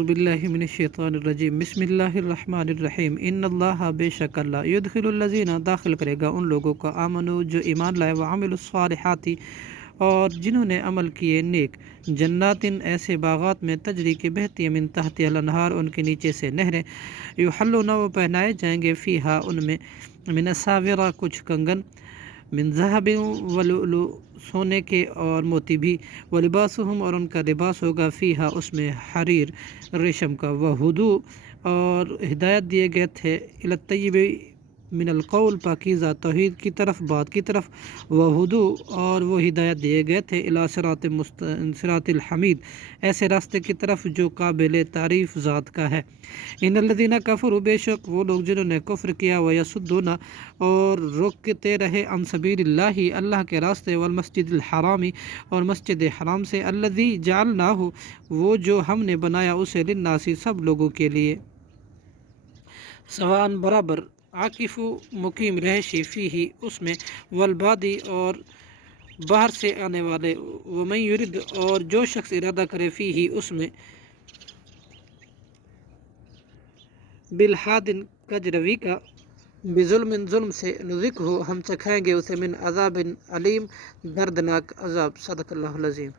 اعوذ باللہ من الشیطان الرجیم بسم اللہ الرحمن الرحیم ان اللہ بے شک اللہ یدخل الذین داخل کرے گا ان لوگوں کا آمنو جو ایمان لائے وعملوا الصالحات اور جنہوں نے عمل کیے نیک جنات ایسے باغات میں تجری کے بہتی من تحت الانہار ان کے نیچے سے نہریں یحلون وہ پہنائے جائیں گے فیہا ان میں من اساورہ کچھ کنگن من ذہب ولؤلؤ سونے کے اور موتی بھی ولباسہم اور ان کا لباس ہوگا فیہا اس میں حریر ریشم کا وہدو اور ہدایت دیے گئے تھے الی الطیب من القول پاکیزہ توحید کی طرف بات کی طرف وہدو اور وہ ہدایت دیے گئے تھے الی صراط الحمید ایسے راستے کی طرف جو قابل تعریف ذات کا ہے ان الذین کفروا بے شک وہ لوگ جنہوں نے کفر کیا ویصدون اور روکتے رہے عن سبیل اللہ اللہ کے راستے والمسجد الحرامی اور مسجد حرام سے الذی جعلناہ وہ جو ہم نے بنایا اسے للناس سب لوگوں کے لیے سواء برابر عاکف مقیم رہشی فیہ اس میں والبادی اور باہر سے آنے والے ومن یرد اور جو شخص ارادہ کرے فیہ اس میں بالحاد کج روی کا بظلم ظلم سے نذقہ ہم چکھائیں گے اسے من عذاب علیم دردناک عذاب صدق اللہ العظیم